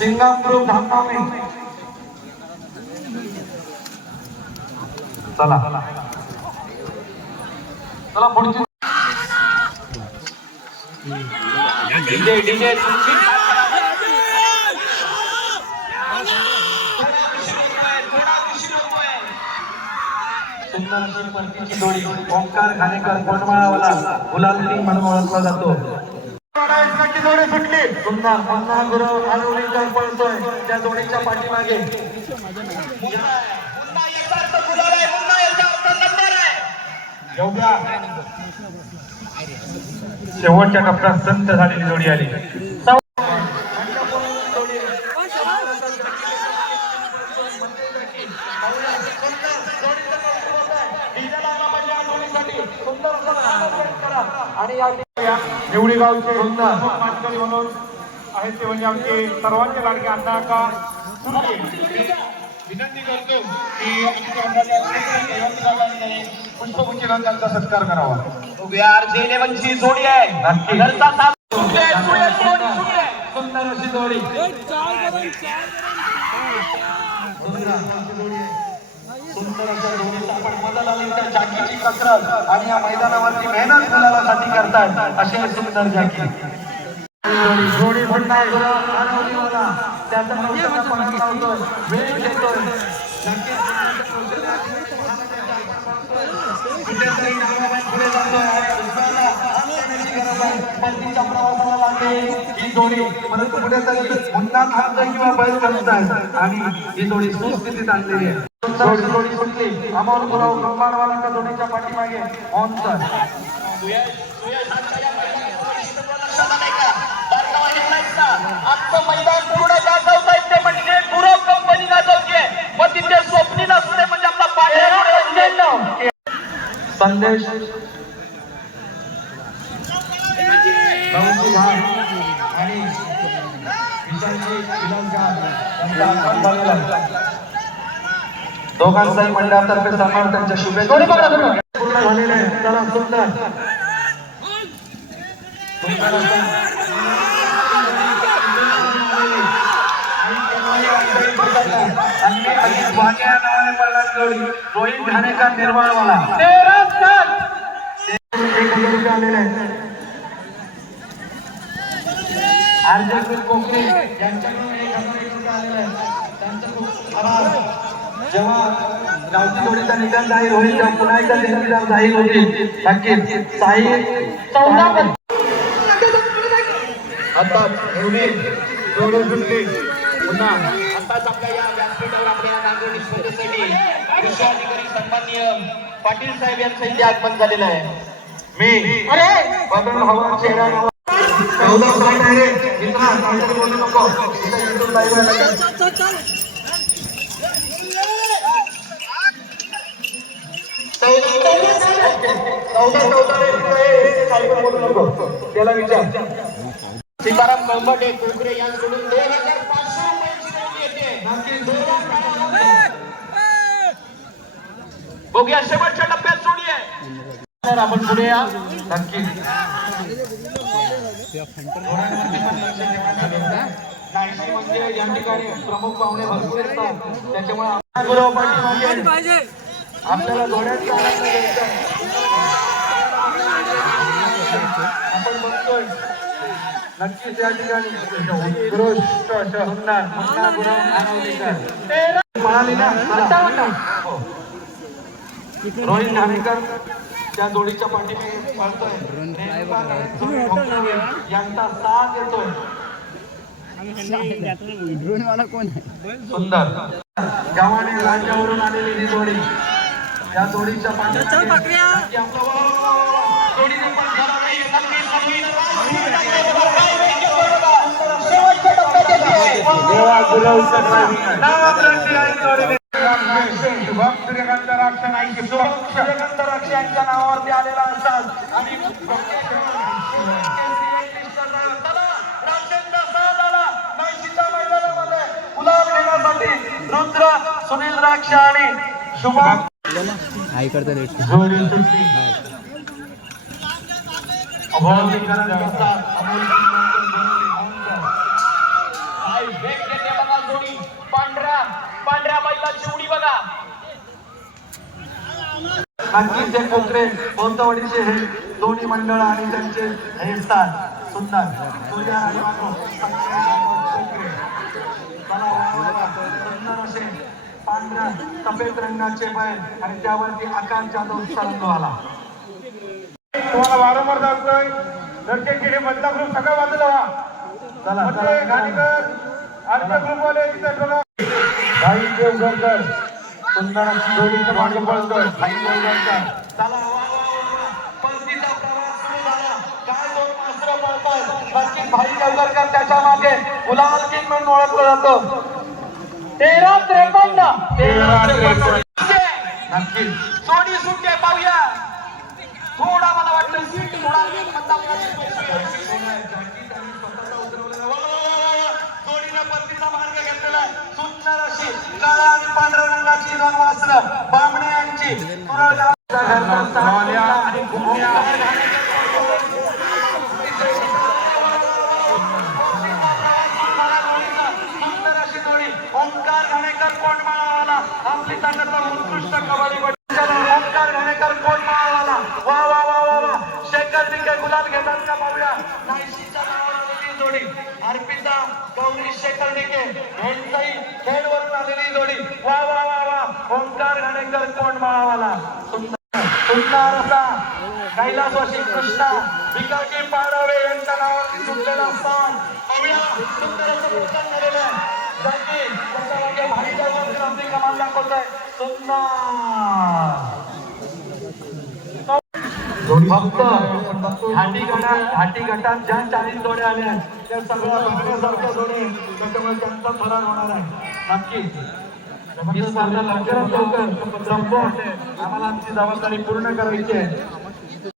Singam group धामनामे चला चला पुढची डीजे डीजे परतीची जोडी ओंकार खानेकर कोंडमाळावाला गुलाल सिंग म्हणून ओळखला जातो. जोडी सुटली सुंदर पुन्हा गुरव आरोलीकर पळतोय त्या जोडीच्या पाठीमागे शेवटच्या टप्प्यात संत झालेली जोडी आली. निवडी गावचे मानकरी म्हणून आहेत ते म्हणजे आमचे सर्वांचे लाडके अण्णा का विनंती करतो की पुष्पगुच्छ त्यांचा सत्कार करावा. ची जोडी आहे सुंदर अशी जोडी सुंदर अशा जोडीचा आपण मदत आली त्या जाकीची कसरत आणि या मैदानावरती मेहनत मुलासाठी करतात असे सुंदर जाकी जोडी पुन्हा त्याचा वेळ घेतोय ही जोडी परंतु कुठेतरी मुन्ना खान किंवा बैल करतात आणि ही जोडी सुस्थितीत आणलेली आहे. जोडी सुटली अमोल गुरव कंबारवालाच्या जोडीच्या पाठीमागे ऑनसर आजचं मैदान पूर्ण गाजवता येते म्हणजे गुरव कंपनी गाजवते व तिथे स्वप्नील असते म्हणजे आपला पाड्या संदेश आणि दोघांचाही मंडळातर्फे सन्मान त्यांच्या शुभेच्छा पूर्ण झालेले आहे. चला सुंदर रोहित ठाणेकर निर्माणवाला आलेले आहे. आरजे कोकणे यांच्याकडून 1,000 रुपये आलेले आहेत. त्यांचं खूप आभार. जेव्हा गावची जोडीचा निकाल जाहीर होईल तेव्हा पुन्हा एकदा देणगीदार जाहीर होतील. नक्कीच साई 14 आता एवढे जोडे सुटले पुन्हा आताच आपल्या या व्यासपीठावर आपल्या नांदेड स्पर्धेसाठी कृषी अधिकारी सन्माननीय पाटील साहेब यांचं इथे आगमन झालेलं आहे. मी बदल हवा चेहरा बोलू नको त्याला विचार सीताराम कंबटे कोकरे यांकडून 2,500 रुपयांची देणगी येते. बघूया शेवटच्या टप्प्यात जोडी आहे. तर आपण पुढे या नक्की म्हणजे या ठिकाणी प्रमुख पाहुणे भरपूर असतात त्याच्यामुळे आपल्याला घोड्यांचा आनंद घ्यायचा आपण बघतोय. नक्कीच या ठिकाणी उत्कृष्ट अशा सुंदर मुन्ना गुरव आनवलीकर म्हणाली ना रोहित ठाणेकर त्या जोडीच्या पाठीमागे यांचा साथ येतोय. ड्रोन वाला कोण आहे? सुंदर गावाने राज्यावरून आलेली ही जोडी या जोडीच्या पाठीमागे सूर्यकांत नावावरती आलेला असतात आणि रुद्र सुनील द्राक्ष आणि शुभम आई करता रेट भेट देते बघा जोडी पांढऱ्या बैलाची उडी बघा. नक्कीच हे कोकरे बोंतवाडीचे हे दोन्ही मंडळ आणि त्यांचे हेरस्टार सुंदर सूर्या आणि माधव. सुंदर असे पांढऱ्या सफेद रंगाचे बैल आणि त्यावरती आकाश जाधव रंग आला. तुम्हाला वारंवार सांगतोय दर्शक किडे मधला ग्रुप सगळा बाजूला व्हा. चला म्हणजे गाडीकर आजच्या ग्रुपवाले इथे ठेवा. भाई देवगडकर सुंदर अशी जोडीचं मागे पळतोय. भाई देवगडकर. चला वा वा वा वा. परतीचा प्रवास सुरू झाला. काय दोन मास्टर पळतात. नक्कीच भाई देवगडकर त्याच्या मागे गुलाल किंग म्हणून ओळखलं जातं. 13-53 नक्कीच जोडी सुटते पाहूया. थोडा मला वाटतं सीट थोडा जोडीनं परतीचा मार्ग घेतलेला आहे. सुंदर अशी काळा आणि पांढऱ्या रंगाची दोन वासरं बामणे यांची तुरळ गावचा घरचा माल्या आणि घुमण्या. सुंदर अशी जोडी ओंकार घाणेकर कोंडमाळावाला आपली ताकदवर उत्कृष्ट कबड्डी ओंकार घाणेकर कोंडमाळावाला. वा वा वा वा वा. शेखर दिके गुलाल घेतात का पाहूया. नाईशीच्या नावावर आलेली जोडी अर्पिता गौरी शेखर दिके यांचाही खेळवरून आलेली जोडी. वा वा वा वा. ओंकार घाणेकर कोंडमाळावाला. सुंदर असा कैलासवासी कृष्णा भिकाजी पाडवे यांच्या नावावरती सुटलेला स्थान पाहूया. सुंदर असं नुकसान झालेलं आहे. जागी त्याच्यामध्ये भारीच्या वरती आपली कमाल दाखवतोय. सुंदर फक्त हाटी गटात ज्या 40 जोड्या आल्या त्या सगळ्या बघण्यासारख्या जोडी त्याच्यामुळे त्यांचा फरार होणार आहे. नक्कीच ही स्पर्धा लवकरात लवकर संपवून आम्हाला आमची जबाबदारी पूर्ण करायची आहे.